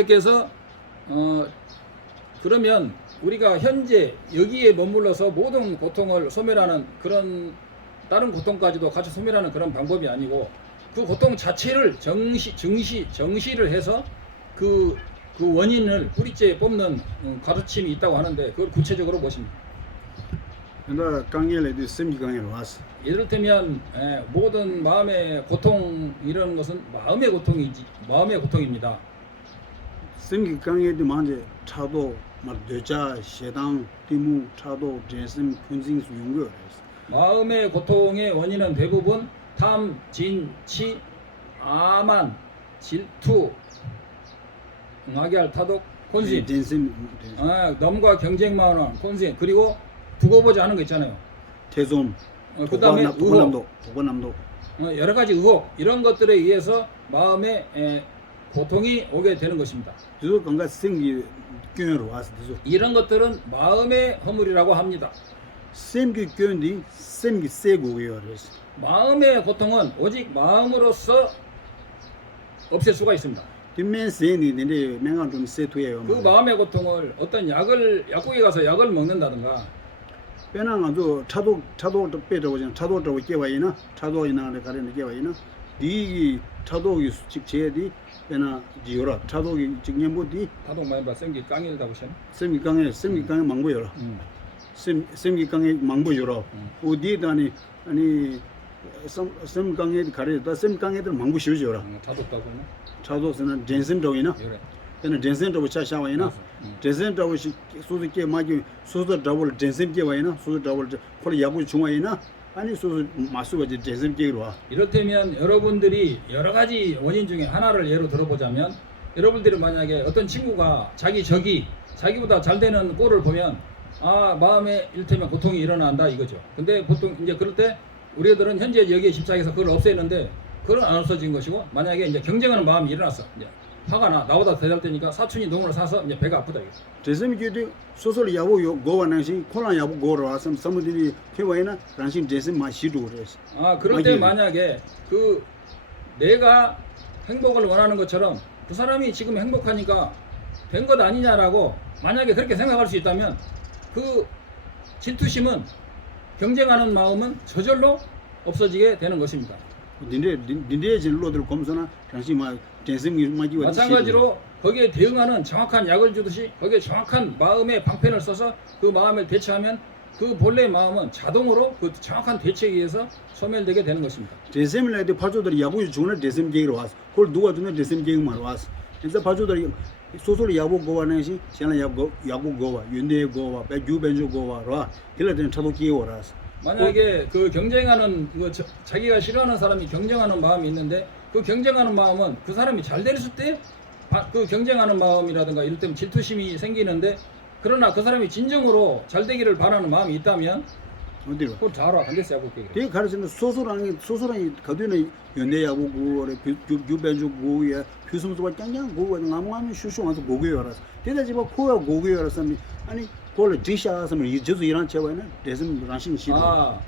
께서 그러면 우리가 현재 여기에 머물러서 모든 고통을 소멸하는 그런 다른 고통까지도 같이 소멸하는 그런 방법이 아니고 그 고통 자체를 정시를 해서 그 원인을 뿌리째 뽑는 가르침이 있다고 하는데 그걸 구체적으로 보십니다. 나 강의를 쌤이 강의를 왔어. 예를 들면 모든 마음의 고통 이런 것은 마음의 고통입니다. 쌤이 강의도 먼저 차도 막 여자 세당 티무 차도 제심 군징 수용거. 마음의 고통의 원인은 대부분 탐, 진, 치, 아만, 질투, 악열, 타독, 혼신, 제심 넘과 경쟁 마음, 혼신, 그리고 두고 보지 않은 거 있잖아요. 태좀 그 다음에 의혹, 도관남도 여러 가지 의혹 이런 것들에 의해서 마음에 고통이 오게 되는 것입니다. 저 건가 쌤이 교회로 왔어. 이런 것들은 마음의 허물이라고 합니다. 쌤이 교회인데 쌤이 세고요. 그래서 마음의 고통은 오직 마음으로서 없앨 수가 있습니다. 뒷면 쌤이 근데 내가 좀 세투예요. 그 마음의 고통을 어떤 약국에 가서 약을 먹는다든가 빼나가도 차도 빼자고 차도 깨와이나 차도이나 가려는 깨와이나 이 차도기 직제디 빼나 지요라 차도기 직년부디 타독 많이 봐 생기 깡이다 보시면 쌤이 강에 망보여라 쌤이 강에 망보여라 어디다니 아니 쌤 강에 가려다 쌤 강에들 망보 쉬어줘라 타독다고 나 차도스는 젠센도이나 그래 그는 젠센도 차샤와이나 젠센도 소득게 마기 소득 더블 젠센게 와이나 소득 더블 콜 야부 중화이나 아니 소득 마수가 젠센게로 와 이렇다면 여러분들이 여러 가지 원인 중에 하나를 예로 들어보자면 여러분들이 만약에 어떤 친구가 자기보다 잘 되는 꼴을 보면 마음에 이를테면 고통이 일어난다 이거죠. 근데 보통 이제 그럴 때 우리들은 현재 여기에 집착해서 그걸 없애는데 그건 안 없어진 것이고 만약에 이제 경쟁하는 마음이 일어났어. 이제 화가 나보다 더 잘 되니까 사촌이 농을 사서 이제 배가 아프다 이거. 제sem기도 소설 야부 고와나시 콜라 야부 고로 왔음 사무들이 케와이나 란신 제셈 마시도 그래서 그럴 때 만약에 그 내가 행복을 원하는 것처럼 그 사람이 지금 행복하니까 된 것 아니냐라고 만약에 그렇게 생각할 수 있다면 그 질투심은 경쟁하는 마음은 저절로 없어지게 되는 것입니다. 닌데 진로들 검소나 란신 마 제셈이 마기 마찬가지로 거기에 대응하는 정확한 약을 주듯이 거기에 정확한 마음의 방편을 써서 그 마음을 대처하면 그 본래의 마음은 자동으로 그 정확한 대책에 의해서 소멸되게 되는 것입니다. 제셈을 해도 파조들이 야부 중에 제셈 계기로 왔어. 그걸 누가 주면 제셈 계기만 왔어. 그래서 파조들이 소설 야부 고와나시 샤나 야부 고와 윤대 고와 배주벤주 고와라 그래도 차도 기어라서 만약에 그 경쟁하는 자기가 싫어하는 사람이 경쟁하는 마음이 있는데 그 경쟁하는 마음은 그 사람이 잘 됐을 때 그 경쟁하는 마음이라든가 이럴 때면 질투심이 생기는데 그러나 그 사람이 진정으로 잘 되기를 바라는 마음이 있다면 어디로? 그걸 잘 알아. 안됐어요. 그게. 되게 가르치는 소소랑이 가두는 연대하고 고래 규변주 고야 규সম도가 짱짱 고가 남남이 슈슈한테 고고요 알아서. 대다지 뭐 코야 고고요 알아서 아니 그걸 디샤서면 이제도 이런 제와는 대선 란신 시도.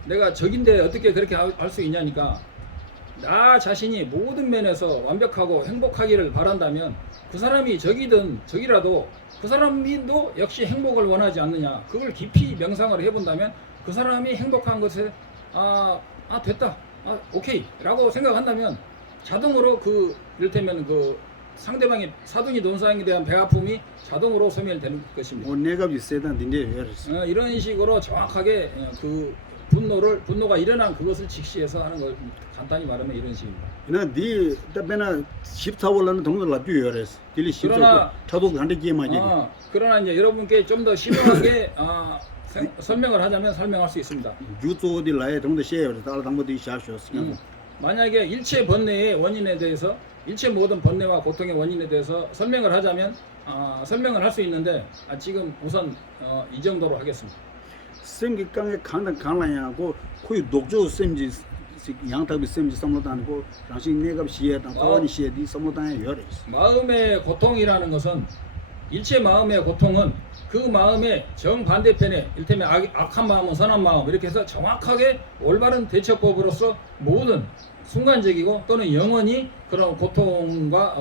내가 적인데 어떻게 그렇게 할 수 있냐니까 나 자신이 모든 면에서 완벽하고 행복하기를 바란다면 그 사람이 적이라도 그 사람도 역시 행복을 원하지 않느냐 그걸 깊이 명상을 해본다면 그 사람이 행복한 것에 됐다 오케이 라고 생각한다면 자동으로 이를테면 그 상대방의 사둥이 논상에 대한 배아픔이 자동으로 소멸되는 것입니다. 내가 비슷하다 닌데 이런 식으로 정확하게 그 분노가 일어난 그것을 직시해서 하는 걸 간단히 말하면 이런 식입니다. 네 답변아 14월라는 동들 라뷰요 그래서 딜리 14월 차도 한대 게임하지. 그러나 이제 여러분께 좀 더 심하게 설명을 하자면 설명할 수 있습니다. 유토디 라에 동들 셰어 따라 당고디 샤쇼스. 만약에 일체 번뇌의 원인에 대해서 일체 모든 번뇌와 고통의 원인에 대해서 설명을 하자면 설명을 할 수 있는데 지금 우선 이 정도로 하겠습니다. 쌤기 강에 강라야고 거의 독조 쌤지 양탑이 쌤지 삼로다고 당신 내가 시에다 가원이 시에디 삼로다에 열어. 마음의 고통이라는 것은 일체 마음의 고통은 그 마음의 정반대편에 이를테면 악한 마음은 선한 마음 이렇게 해서 정확하게 올바른 대처법으로서 모든 순간적이고 또는 영원히 그런 고통과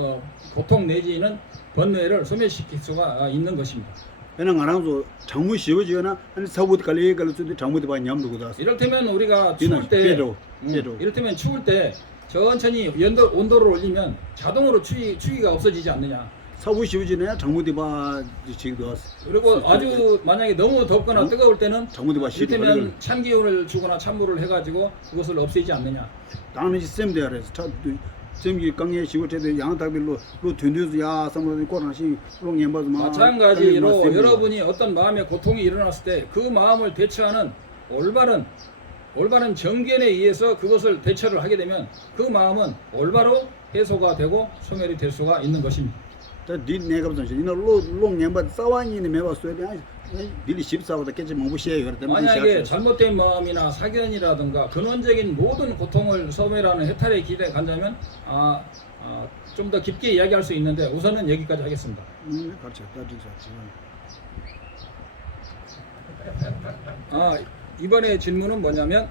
고통 내지는 번뇌를 소멸시킬 수가 있는 것입니다. 그냥 알아서 장무 쉬워지거나 아니 사고도 갈리 갈수도 장무도 봐 냠도 다. 이를테면 우리가 뒤나 추울 때 빼도. 이를테면 추울 때 천천히 온도를 올리면 자동으로 추위가 없어지지 않느냐. 사고 쉬워지네 장무도 봐 지금도 왔어. 그리고 아주 만약에 너무 덥거나 뜨거울 때는 장무도 봐 시도 이를테면 찬기운을 주거나 찬물을 해가지고 그것을 없애지 않느냐. 당연히 쌤도 알아서 차 쌤이 강에 쉬고 때도 양탁별로 로 든든도 야 삼로 꼬라시 롱 엠바도 마찬가지로 여러분이 어떤 마음의 고통이 일어났을 때 그 마음을 대처하는 올바른 정견에 의해서 그것을 대처를 하게 되면 그 마음은 올바로 해소가 되고 소멸이 될 수가 있는 것입니다. 디 내가 좀 이나 롱 엠바 싸와니네 매바 소에 딜이 14보다 깨지 뭐 무시해 그랬더니 만약에 잘못된 마음이나 사견이라든가 근원적인 모든 고통을 소멸하는 해탈의 길에 간다면 좀 더 깊게 이야기할 수 있는데 우선은 여기까지 하겠습니다. 그렇죠. 이번에 질문은 뭐냐면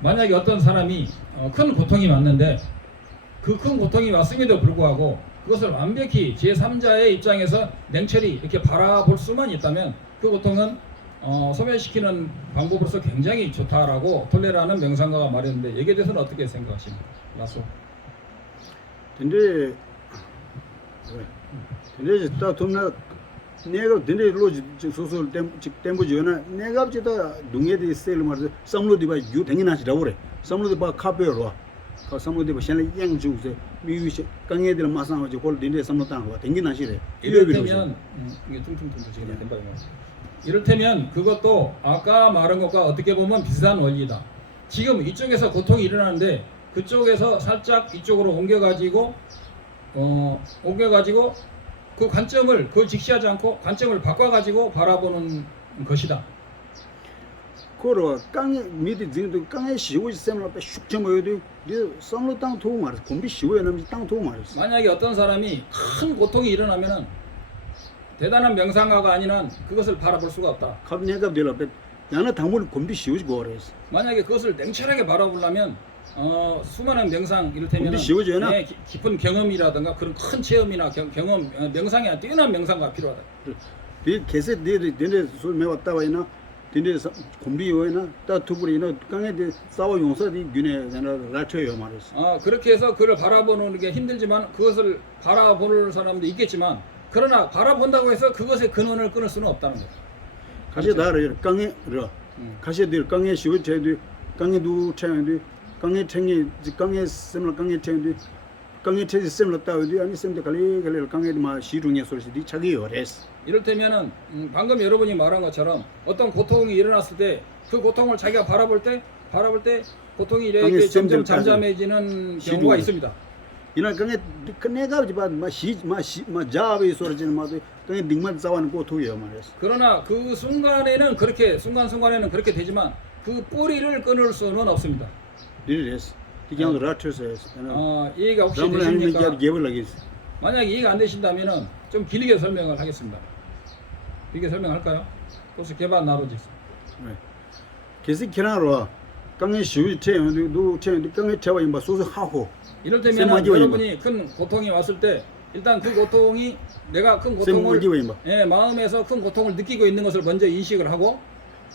만약에 어떤 사람이 큰 고통이 왔는데 그 큰 고통이 왔음에도 불구하고 그것을 완벽히 제3자의 입장에서 냉철히 이렇게 바라볼 수만 있다면 그 고통은 소멸시키는 방법으로서 굉장히 좋다라고 톨레라는 명상가가 말했는데 여기에 대해서는 어떻게 생각하십니까? 라소. 근데 다 돈나 내가 근데 로지 소설 템포지나 내가 지다 둥에디 셀 말서 삼로디 바 유 당연하지라고 그래. 삼로디 바 카페로 그 삼로디 바 챤레 양주세 미위시 강에들 마상하지 콜 딘데 삼로탄 거 당연하시래. 이를테면 이게 퉁퉁퉁 지금 된 바예요. 이를테면 그것도 아까 말한 것과 어떻게 보면 비슷한 원리다. 지금 이쪽에서 고통이 일어나는데 그쪽에서 살짝 이쪽으로 옮겨가지고 그 관점을 그 직시하지 않고 관점을 바꿔가지고 바라보는 것이다. 그러 강에 미디 진도 강에 시우지 셈을 앞에 슉 모여도 이 삼로 땅 도우 말았어. 공비 시우에 남지 땅 도우 말았어. 만약에 어떤 사람이 큰 고통이 일어나면은 대단한 명상가가 아닌 한 그것을 바라볼 수가 없다. 갑내가 될 앞에 야나 당분 공비 시우지 거래서. 만약에 그것을 냉철하게 바라보려면 수많은 명상 이를테면 깊은 경험이라든가 그런 큰 체험이나 경험 명상이 뛰어난 명상가 필요하다. 이 개세 내내 술 매웠다 와이나 딘데 공비 요이나 따투브리나 강에 싸워 용서디 균에 라쳐요 말했어. 그렇게 해서 그를 바라보는 게 힘들지만 그것을 바라보는 사람도 있겠지만 그러나 바라본다고 해서 그것의 근원을 끊을 수는 없다는 거죠. 가시 다를 강에 러 가시들 강에 시우 제도 강에도 채는데 강에 챙이 강에 셈을 강에 챙이 강에 챙이 셈을 따오디 아니 셈도 갈리 강에 마 시중에 소리지 차기 요레스. 이를테면은 방금 여러분이 말한 것처럼 어떤 고통이 일어났을 때 그 고통을 자기가 바라볼 때 고통이 이렇게 점점 잠잠해지는 경우가 있습니다. 이날 강에 내가 지만 마 자비 소리지는 마도 강에 딩만 자완 고토요 말했어. 그러나 그 순간에는 순간에는 그렇게 되지만 그 뿌리를 끊을 수는 없습니다. 이래서 이게 라트에서 이해가 혹시 되십니까? 만약 이해가 안 되신다면은 좀 길게 설명을 하겠습니다. 길게 설명할까요? 그래서 개발 나누지. 네. 계속 기나로 강에 쉬우지 태는도 강에 태워 임바 소소 하고. 이를테면 여러분이 큰 고통이 왔을 때 일단 그 고통이 내가 큰 고통을 마음에서 큰 고통을 느끼고 있는 것을 먼저 인식을 하고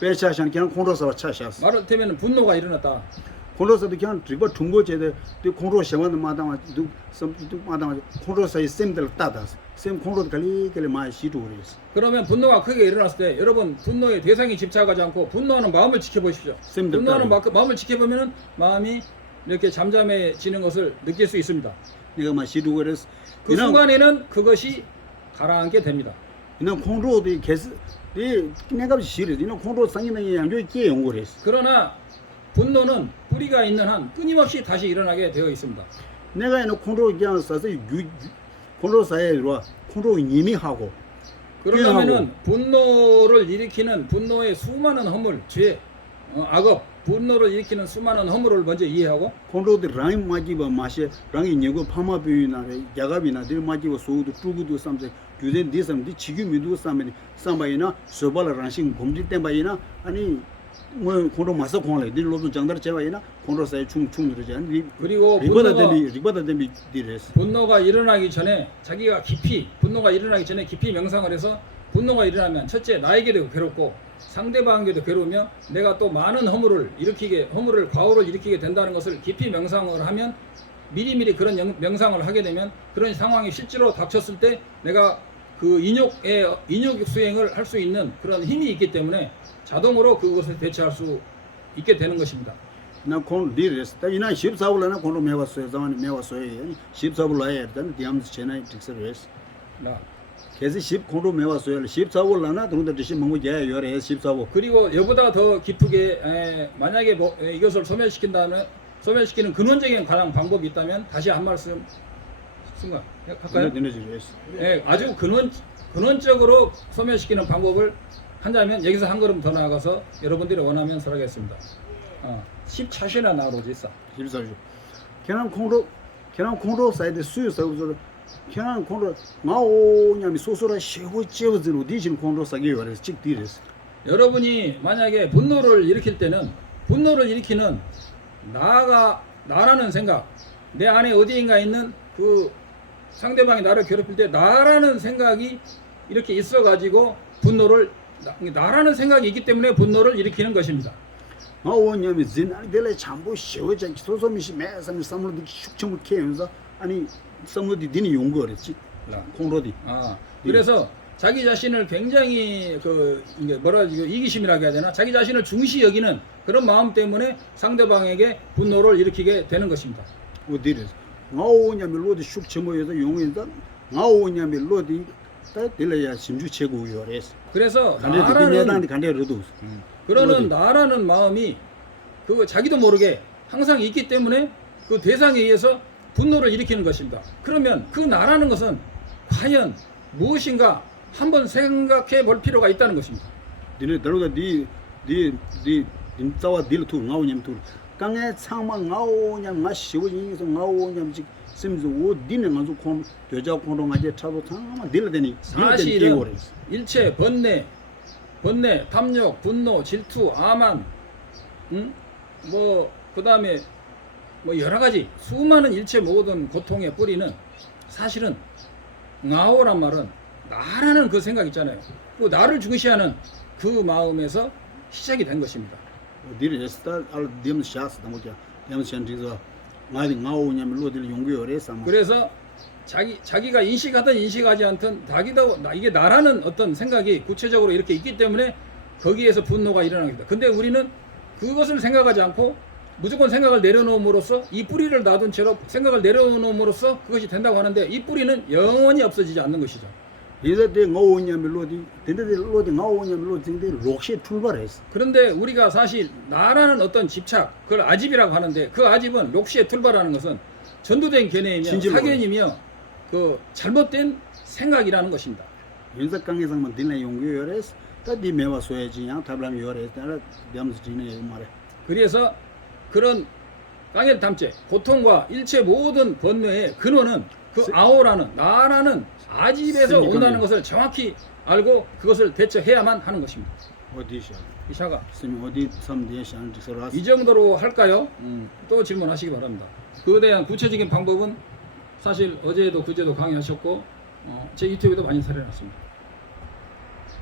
배차샤는 그냥 콘로서 차샤스. 말하자면 분노가 일어났다. 콘로서도 그냥 드버 퉁고제데 그 콘로 셔만 마다마 콘로서의 셈들 따다스. 셈 콘로도 갈리 많이 시도르스. 그러면 분노가 크게 일어났을 때 여러분 분노의 대상이 집착하지 않고 분노하는 마음을 지켜보십시오. 분노하는 마음을 지켜보면은 마음이 이렇게 잠잠해지는 것을 느낄 수 있습니다. 내가 막 시도르스. 그 순간에는 그것이 가라앉게 됩니다. 이는 콘로도 계속 내가 싫어. 이는 콘로 상인의 양조 있게 연구했어. 그러나 분노는 뿌리가 있는 한 끊임없이 다시 일어나게 되어 있습니다. 내가 이는 콘로 그냥 써서 콘로 사이로 콘로 이미 하고. 그러면은 분노를 일으키는 분노의 수많은 허물, 죄, 악업, 분노를 일으키는 수많은 허물을 먼저 이해하고 콘로들 라임 마지바 마셰 랑이 녀고 파마비나 야가비나 들 마지바 소우도 뚜구도 삼세 규된 디삼디 지규미도 삼메니 삼바이나 소발라란싱 곰디 템바이나 아니 뭐 콘도 마서 콘래 디 로도 장다르 제와이나 콘도 사이 충충들지 않니 그리고 리보다 뎀비 디레스 분노가 일어나기 전에 자기가 깊이 분노가 일어나기 전에 깊이 명상을 해서 분노가 일어나면 첫째 나에게도 괴롭고 상대방에게도 괴로우며 내가 또 많은 허물을 과오를 일으키게 된다는 것을 깊이 명상을 하면 미리미리 그런 명상을 하게 되면 그런 상황이 실제로 닥쳤을 때 내가 그 인욕 수행을 할 수 있는 그런 힘이 있기 때문에 자동으로 그것을 대처할 수 있게 되는 것입니다. 나콘 디레스 다 이나 14불라나 콘도 메왔어요. 자만이 메왔어요. 14불라에 일단 디암스 체나이 틱서레스 나. 계속 10 콘도 메왔어요. 14불라나 동대 드시 먹고 제 요래 14불 그리고 이보다 더 깊게 만약에 이것을 소멸시키는 근원적인 관한 방법이 있다면 다시 한 말씀 할까요? 예, 아주 근원적으로 소멸시키는 방법을 한다면 여기서 한 걸음 더 나아가서 여러분들이 원하면 설하겠습니다. 10차시나 나오지 있어. 14주. 계란 콩도 사이드 수유서서 계란 콩도 마오냐미 소소라 쉐고 찌어즈로 디진 콩도 사기 요래 직 디레스. 여러분이 만약에 분노를 일으킬 때는 분노를 일으키는 나라는 생각, 내 안에 어디인가 있는 그 상대방이 나를 괴롭힐 때 나라는 생각이 이렇게 있어가지고 나라는 생각이 있기 때문에 분노를 일으키는 것입니다. 마오냐미 진알델레 참고 쉐고자 소소미시 매삼 삼로디 슉청을 캐면서 아니 삼로디 디니 용거랬지. 콩로디. 그래서 자기 자신을 굉장히 이게 이기심이라고 해야 되나? 자기 자신을 중시 여기는 그런 마음 때문에 상대방에게 분노를 일으키게 되는 것입니다. 어디래서 마오냐미 로디 슉청모여서 용인다 마오냐미 로디 다 딜레야 심주 최고요래서 그래서 나라는 마음이 자기도 모르게 항상 있기 때문에 그 대상에 의해서 분노를 일으키는 것입니다. 그러면 그 나라는 것은 과연 무엇인가 한번 생각해 볼 필요가 있다는 것입니다. 디네 다루가 디 인타와 딜투 나오냐면 투 강에 상망 나오냐면 마시오지서 나오냐면 지 심즈 오 디네 가서 콘 여자 콘동하게 차도 상만 딜되니 사실은 일체 번뇌, 탐욕, 분노, 질투, 아만, 그다음에 여러 가지 수많은 일체 모든 고통의 뿌리는 사실은 나오란 말은 나라는 그 생각 있잖아요. 그 나를 중시하는 그 마음에서 시작이 된 것입니다. 디르 스타 알 딤 샤스 담고자 딤 샨디서 마디 나오냐면 로딜 용구요래서 그래서 자기가 인식하든 인식하지 않든 이게 나라는 어떤 생각이 구체적으로 이렇게 있기 때문에 거기에서 분노가 일어납니다. 근데 우리는 그것을 생각하지 않고 무조건 생각을 내려놓음으로써 이 뿌리를 놔둔 채로 생각을 내려놓음으로써 그것이 된다고 하는데 이 뿌리는 영원히 없어지지 않는 것이죠. 이제때 나오냐면 로디 근데 로디 나오냐면 로디 록시 출발했어. 그런데 우리가 사실 나라는 어떤 집착, 그걸 아집이라고 하는데 그 아집은 록시에 출발하는 것은 전도된 견해이며 사견이며 그 잘못된 생각이라는 것입니다. 윤석강에서만 딜레 용구요래서 다디 메와 소야지야 타블람 요래 따라 냠스지네 말에. 그래서 그런 강의 탐제 고통과 일체 모든 번뇌의 근원은 그 아오라는 나라는 아집에서 온다는 것을 정확히 알고 그것을 대처해야만 하는 것입니다. 이샤가 이 정도로 할까요? 또 질문하시기 바랍니다. 그에 대한 구체적인 방법은 사실 어제도 그제도 강의하셨고 제 유튜브에도 많이 살려놨습니다.